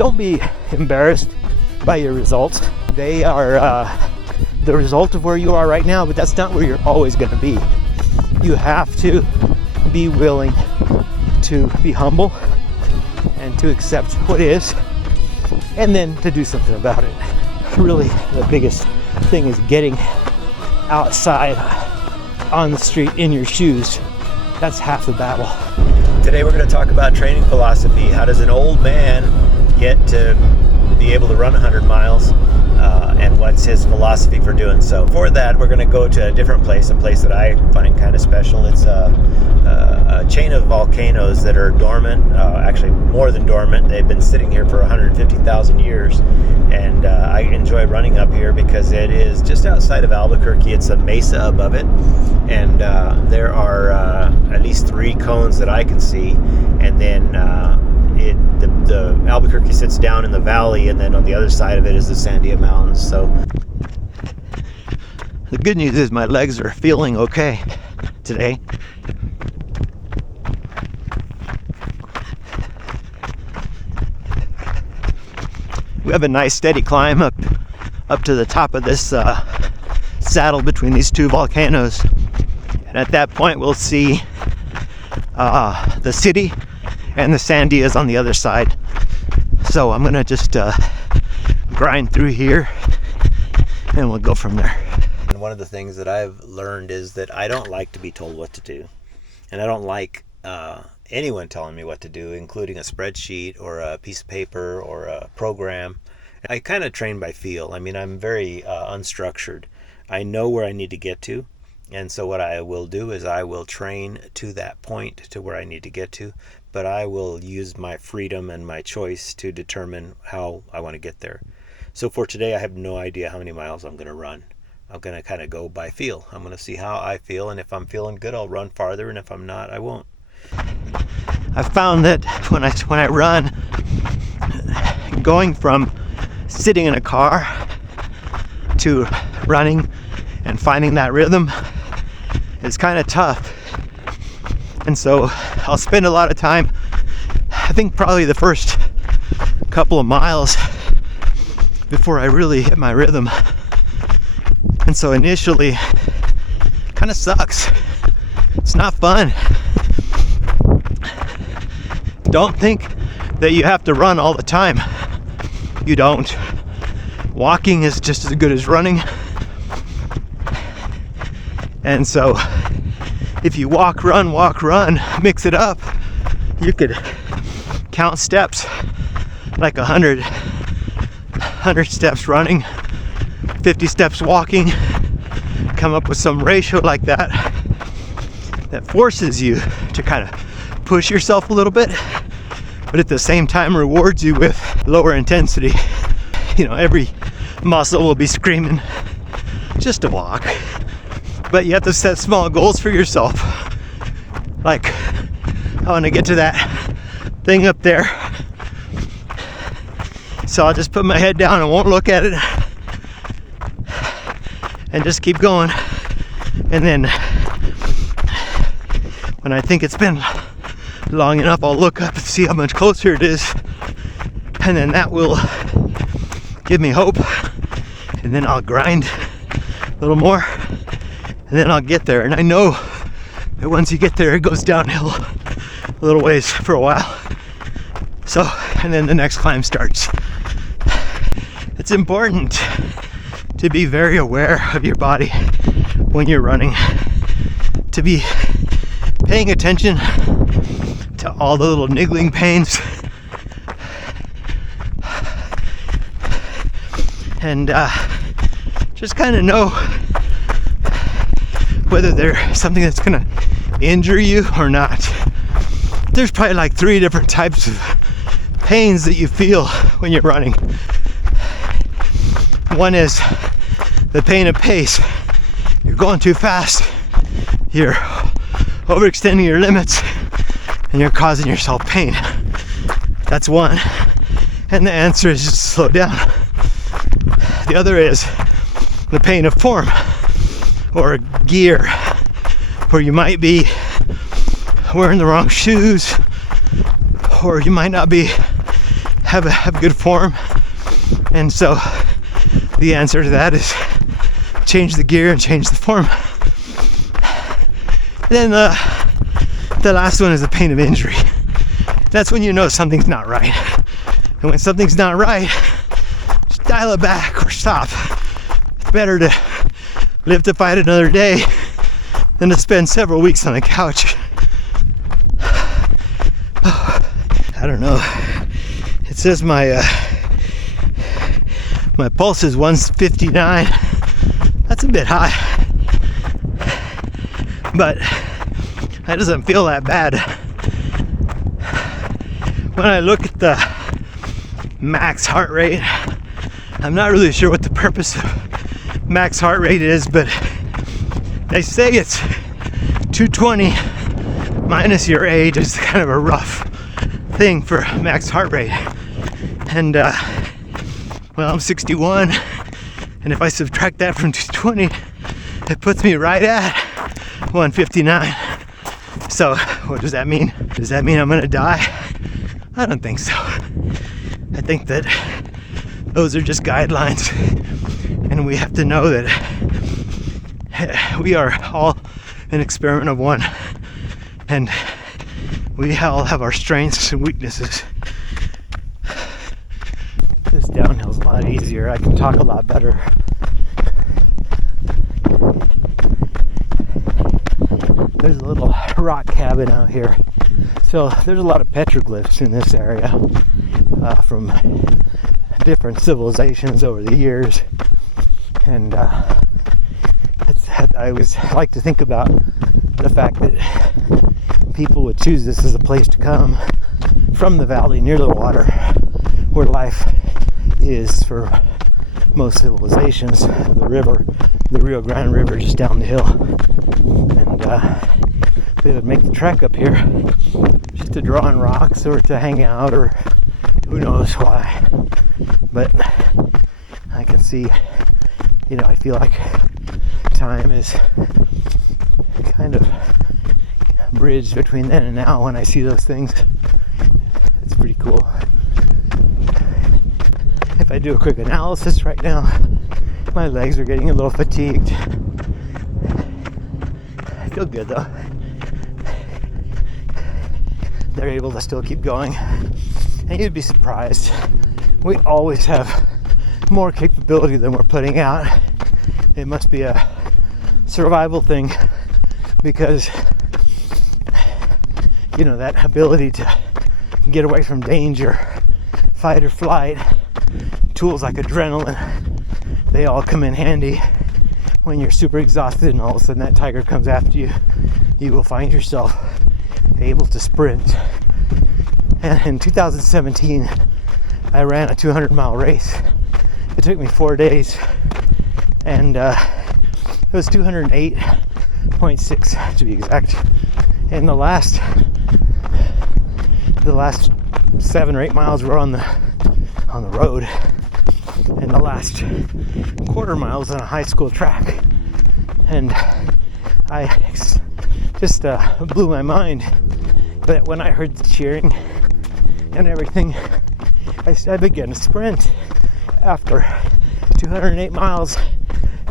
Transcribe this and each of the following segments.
don't be embarrassed by your results. They are the result of where you are right now, but that's not where you're always going to be. You have to be willing to be humble and to accept what is, and then to do something about it. Really, the biggest thing is getting outside on the street in your shoes. That's half the battle. Today we're going to talk about training philosophy. How does an old man get to be able to run 100 miles? And what's his philosophy for doing so? For that, we're going to go to a different place, a place that I find kind of special. It's a chain of volcanoes that are dormant, actually more than dormant. They've been sitting here for 150,000 years. And I enjoy running up here because it is just outside of Albuquerque. It's a mesa above it. And there are at least 3 cones that I can see. And then the Albuquerque sits down in the valley, and then on the other side of it is the Sandia Mountains. So the good news is my legs are feeling okay today. We have a nice steady climb up to the top of this saddle between these 2 volcanoes, and at that point we'll see the city and the Sandias on the other side. So I'm gonna just grind through here and we'll go from there. And one of the things that I've learned is that I don't like to be told what to do, and I don't like anyone telling me what to do, including a spreadsheet or a piece of paper or a program. I kind of train by feel. I mean, I'm very unstructured. I know where I need to get to, and so what I will do is I will train to that point, to where I need to get to, but I will use my freedom and my choice to determine how I want to get there. So for today, I have no idea how many miles I'm going to run. I'm going to kind of go by feel. I'm going to see how I feel, and if I'm feeling good, I'll run farther, and if I'm not, I won't. I've found that when I run, going from sitting in a car to running and finding that rhythm is kind of tough. And so I'll spend a lot of time, I think probably the first couple of miles before I really hit my rhythm. And so initially, kind of sucks. It's not fun. Don't think that you have to run all the time. You don't. Walking is just as good as running. And so if you walk, run, mix it up, you could count steps like 100 steps running, 50 steps walking, come up with some ratio like that forces you to kind of push yourself a little bit, but at the same time rewards you with lower intensity. You know, every muscle will be screaming just to walk. But you have to set small goals for yourself. Like, I want to get to that thing up there. So I'll just put my head down and won't look at it. And just keep going. And then when I think it's been long enough, I'll look up and see how much closer it is. And then that will give me hope. And then I'll grind a little more. And then I'll get there, and I know that once you get there, it goes downhill a little ways for a while. So, and then the next climb starts. It's important to be very aware of your body when you're running, to be paying attention to all the little niggling pains, and just kind of know whether there's something that's gonna injure you or not. There's probably like 3 different types of pains that you feel when you're running. One is the pain of pace. You're going too fast. You're overextending your limits and you're causing yourself pain. That's one. And the answer is just slow down. The other is the pain of form or gear, where you might be wearing the wrong shoes, or you might not be have good form. And so the answer to that is change the gear and change the form. Then the last one is the pain of injury. That's when you know something's not right. And when something's not right, just dial it back or stop. It's better to live to fight another day than to spend several weeks on the couch. I don't know. It says my pulse is 159. That's a bit high, but that doesn't feel that bad. When I look at the max heart rate, I'm not really sure what the purpose of max heart rate is, but they say it's 220 minus your age is kind of a rough thing for max heart rate. And well, I'm 61, and if I subtract that from 220, it puts me right at 159. So what does that mean? Does that mean I'm gonna die? I don't think so. I think that those are just guidelines, and we have to know that we are all an experiment of one, and we all have our strengths and weaknesses. This downhill's a lot easier. I can talk a lot better. There's a little rock cabin out here. So there's a lot of petroglyphs in this area from different civilizations over the years. And I always like to think about the fact that people would choose this as a place to come from the valley near the water, where life is for most civilizations. The river, the Rio Grande River, just down the hill, and they would make the trek up here just to draw on rocks or to hang out, or who knows why. But I can see, I feel like time is kind of bridged between then and now when I see those things. It's pretty cool. If I do a quick analysis right now, my legs are getting a little fatigued. I feel good though. They're able to still keep going. And you'd be surprised. We always have more capability than we're putting out. It must be a survival thing, because that ability to get away from danger, fight or flight, tools like adrenaline, they all come in handy when you're super exhausted and all of a sudden that tiger comes after you. You will find yourself able to sprint. And in 2017, I ran a 200-mile race. It took me 4 days, and it was 208.6 to be exact. And the last 7 or 8 miles were on the road, and the last quarter mile was on a high school track. And I just blew my mind. But when I heard the cheering and everything, I began to sprint. After 208 miles,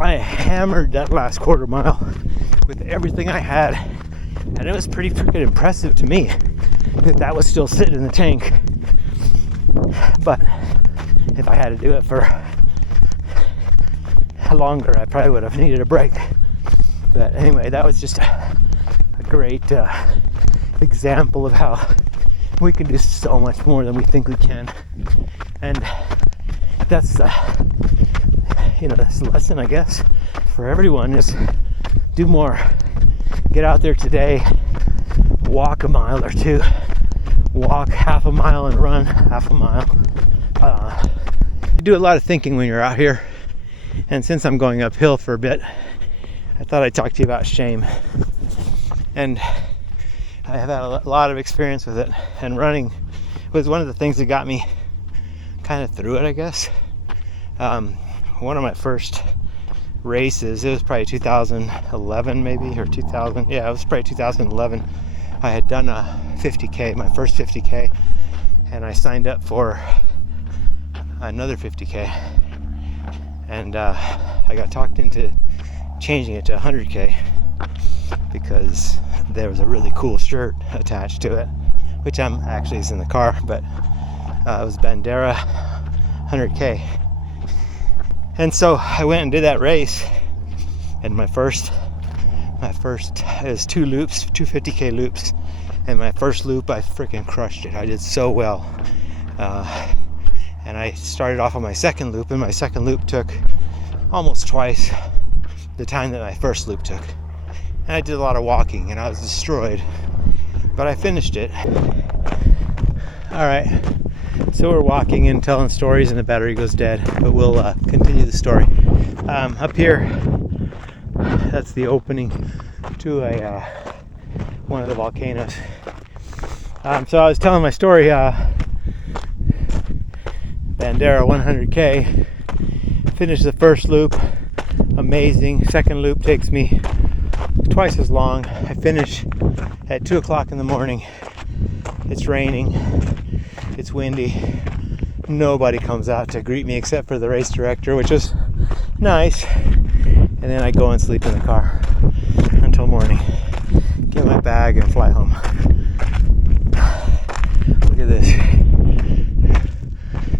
I hammered that last quarter mile with everything I had, and it was pretty freaking impressive to me that was still sitting in the tank. But if I had to do it for longer, I probably would have needed a break. But anyway, that was just a great example of how we can do so much more than we think we can. And that's that's the lesson, I guess, for everyone, is do more. Get out there today, walk a mile or two, walk half a mile and run half a mile. You do a lot of thinking when you're out here, and since I'm going uphill for a bit, I thought I'd talk to you about shame. And I have had a lot of experience with it, and running was one of the things that got me kind of through it, I guess. One of my first races, it was probably 2011 maybe, or 2000, yeah, it was probably 2011. I had done a 50K, my first 50K, and I signed up for another 50K. And I got talked into changing it to 100K because there was a really cool shirt attached to it, which is in the car, but it was Bandera 100K. And so I went and did that race, and my first it was 2 loops, 2 50K loops, and my first loop I freaking crushed it. I did so well. And I started off on my second loop, and my second loop took almost twice the time that my first loop took. And I did a lot of walking, and I was destroyed, but I finished it. All right, so we're walking and telling stories, and the battery goes dead, but we'll continue the story. Up here, that's the opening to one of the volcanoes. So I was telling my story, Bandera 100K, finished the first loop, amazing. Second loop takes me twice as long. I finish at 2 o'clock in the morning. It's raining, it's windy, nobody comes out to greet me except for the race director, which was nice. And then I go and sleep in the car until morning, get my bag and fly home. Look at this.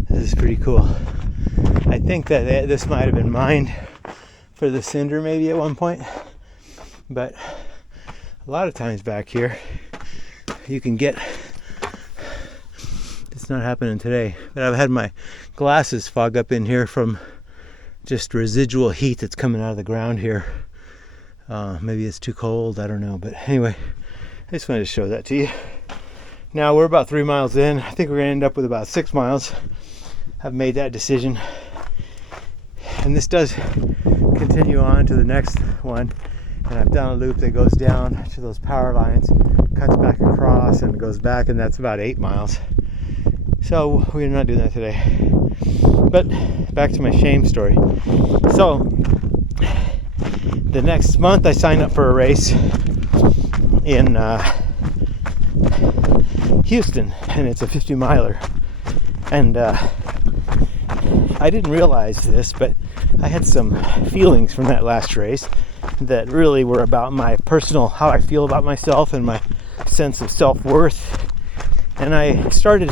This is pretty cool. I think that this might have been mined for the cinder maybe at one point, but a lot of times back here you can get, it's not happening today, but I've had my glasses fog up in here from just residual heat that's coming out of the ground here. Maybe it's too cold, I don't know, but anyway, I just wanted to show that to you. Now we're about 3 miles in. I think we're gonna end up with about 6 miles. I've made that decision, and this does continue on to the next one, and I've done a loop that goes down to those power lines, cuts back across and goes back, and that's about 8 miles. So we're not doing that today. But back to my shame story. So the next month I signed up for a race in Houston, and it's a 50 miler, and I didn't realize this, but I had some feelings from that last race that really were about my personal, how I feel about myself and my sense of self-worth. And I started,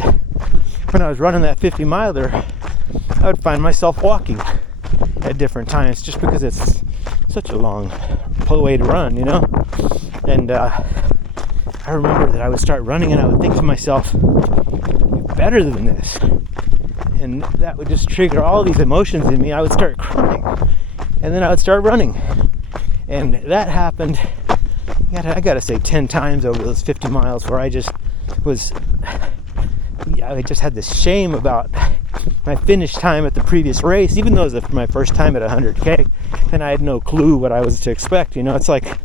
when I was running that 50 miler, I would find myself walking at different times just because it's such a long way to run, you know? And I remember that I would start running and I would think to myself, you're better than this. And that would just trigger all these emotions in me. I would start crying, and then I would start running. And that happened, I gotta say, 10 times over those 50 miles, where I just had this shame about my finish time at the previous race, even though it was my first time at 100K, and I had no clue what I was to expect. You know, it's like,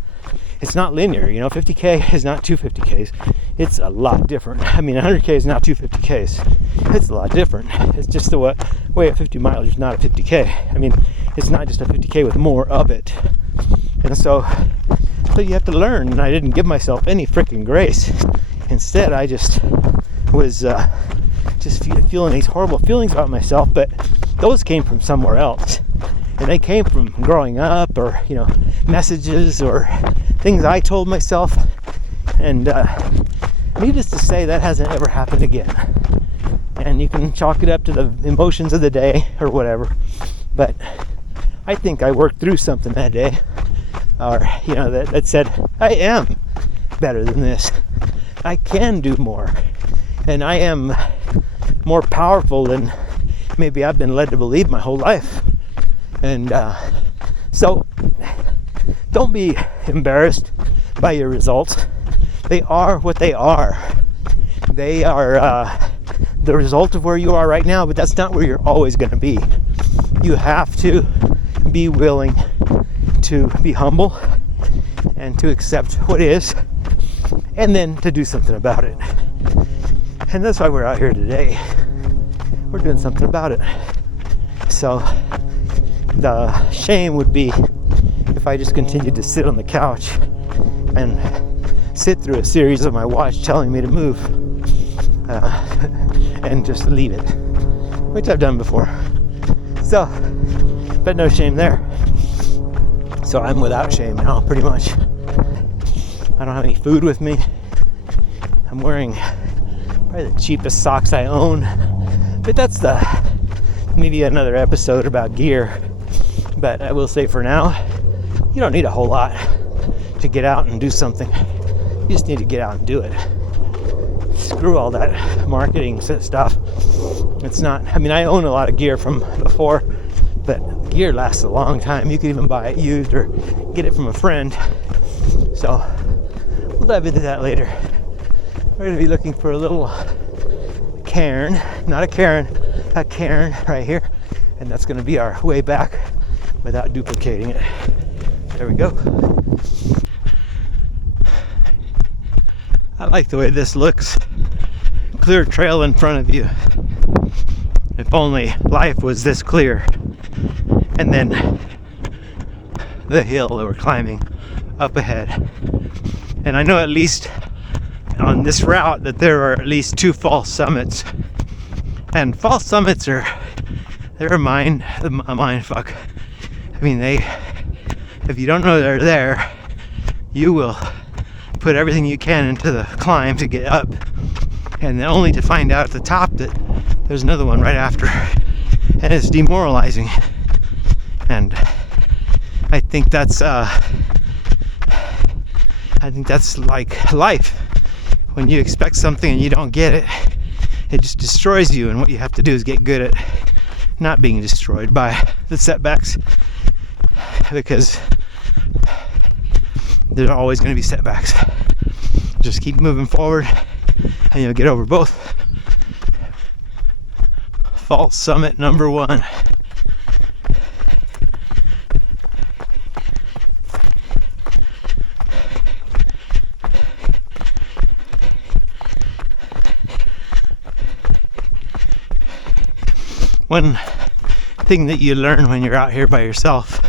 it's not linear, you know, 50K is not 2 50Ks. It's a lot different. I mean, 100K is not 2 50Ks. It's a lot different. It's just the way at 50 miles is not a 50K. I mean, it's not just a 50K with more of it. And so you have to learn, and I didn't give myself any freaking grace. Instead, I just was just feeling these horrible feelings about myself, but those came from somewhere else. And they came from growing up, or, you know, messages or things I told myself. And needless to say, that hasn't ever happened again. And you can chalk it up to the emotions of the day or whatever. But I think I worked through something that day, or, you know, that said, I am better than this. I can do more. And I am more powerful than maybe I've been led to believe my whole life. And so don't be embarrassed by your results. They are what they are. They are the result of where you are right now, but that's not where you're always going to be. You have to be willing to be humble and to accept what is, and then to do something about it. And that's why we're out here today. We're doing something about it. So the shame would be if I just continued to sit on the couch and sit through a series of my watch telling me to move, and just leave it. which I've done before. So, but no shame there. So I'm without shame now, pretty much. I don't have any food with me. I'm wearing probably the cheapest socks I own. But that's maybe another episode about gear. But I will say for now, you don't need a whole lot to get out and do something. You just need to get out and do it. Screw all that marketing stuff. It's not, I mean, I own a lot of gear from before, but gear lasts a long time. You can even buy it used or get it from a friend. So we'll dive into that later. We're going to be looking for a little cairn, not a cairn, a cairn right here. And that's going to be our way back without duplicating it. There we go. I like the way this looks. Clear trail in front of you. If only life was this clear. And then the hill that we're climbing up ahead. And I know at least on this route that there are at least 2 false summits. And false summits they're a mind fuck. I mean, if you don't know they're there, you will put everything you can into the climb to get up, and then only to find out at the top that there's another one right after, and it's demoralizing. And I think that's like life. When you expect something and you don't get it, it just destroys you, and what you have to do is get good at not being destroyed by the setbacks, because there's always going to be setbacks. Just keep moving forward and you'll get over both. False summit number 1. One thing that you learn when you're out here by yourself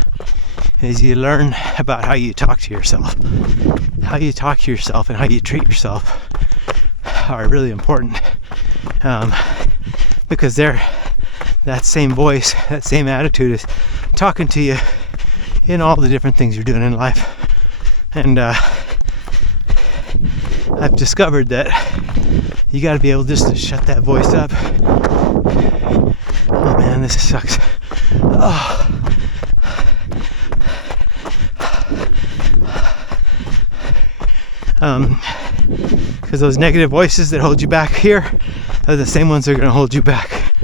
is you learn about how you talk to yourself. How you talk to yourself and how you treat yourself are really important, because that same voice, that same attitude is talking to you in all the different things you're doing in life. And I've discovered that you got to be able just to shut that voice up. Oh man, this sucks. Oh. Because those negative voices that hold you back here are the same ones that are going to hold you back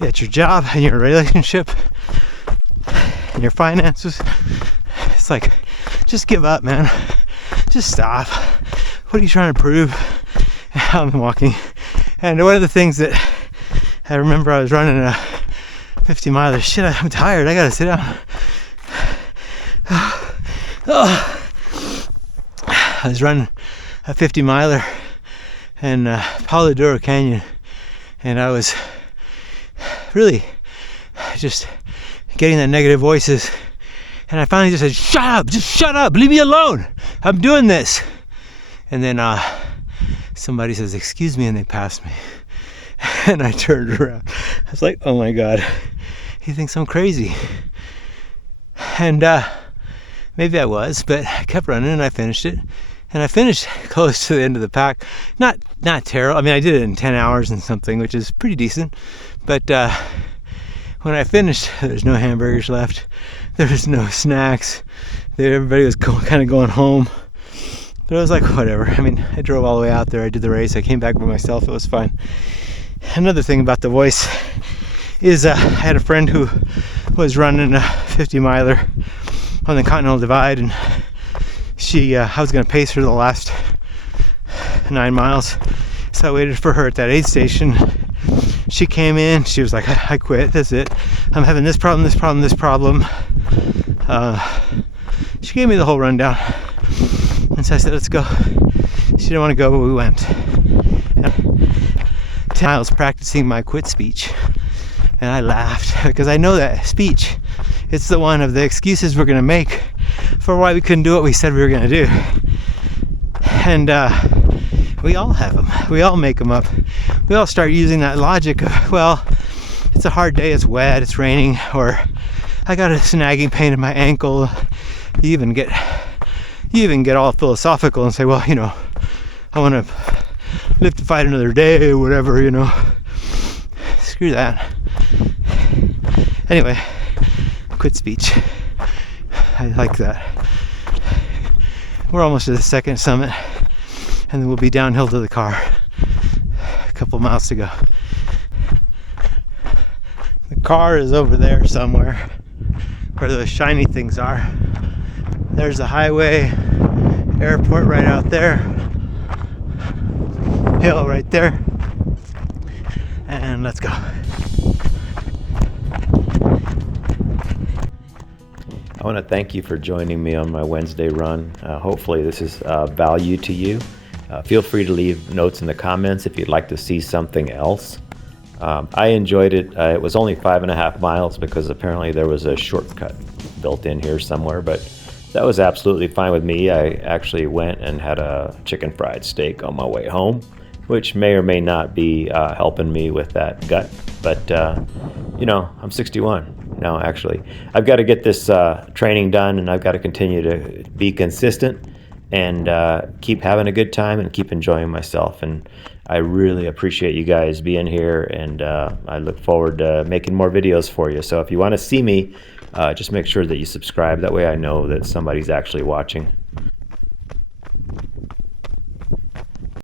at your job, in your relationship, in your finances. It's like, just give up, man. Just stop. What are you trying to prove? I'm walking, and one of the things that I remember, I was running a 50 miler. Shit, I'm tired. I gotta sit down. I was running a 50 miler in Palo Duro Canyon, and I was really just getting the negative voices, and I finally just said, shut up, leave me alone, I'm doing this. And then somebody says, excuse me, and they passed me. And I turned around. I was like, oh my God, he thinks I'm crazy. And maybe I was, but I kept running and I finished it. And I finished close to the end of the pack. Not terrible. I mean, I did it in 10 hours and something, which is pretty decent. But when I finished, there's no hamburgers left. There was no snacks. Everybody was kind of going home. But I was like, whatever. I mean, I drove all the way out there. I did the race. I came back by myself. It was fine. Another thing about the voice is I had a friend who was running a 50 miler on the Continental Divide, and I was going to pace her the last 9 miles. So I waited for her at that aid station. She came in. She was like, I quit. That's it. I'm having this problem. She gave me the whole rundown. And so I said, let's go. She didn't want to go, but we went. 10 miles practicing my quit speech. And I laughed because I know that speech. It's the one of the excuses we're going to make for why we couldn't do what we said we were going to do. And we all have them. We all make them up. We all start using that logic of, well, it's it's a hard day, it's wet, it's raining, or I got a snagging pain in my ankle, you even get all philosophical and say, well, you know, I want to live to fight another day or whatever, you know. Screw that. Anyway, quit speech. I like that. We're almost to the second summit, and then we'll be downhill to the car. A couple miles to go. The car is over there somewhere, where those shiny things are. There's the highway, airport right out there, hill right there, and let's go. I want to thank you for joining me on my Wednesday run. Hopefully this is value to you. Feel free to leave notes in the comments if you'd like to see something else. I enjoyed it. It was only 5.5 miles because apparently there was a shortcut built in here somewhere, but that was absolutely fine with me. I actually went and had a chicken fried steak on my way home, which may or may not be helping me with that gut, but you know, I'm 61. No, actually, I've got to get this training done, and I've got to continue to be consistent and keep having a good time and keep enjoying myself. And I really appreciate you guys being here, and I look forward to making more videos for you. So if you want to see me, just make sure that you subscribe. That way I know that somebody's actually watching.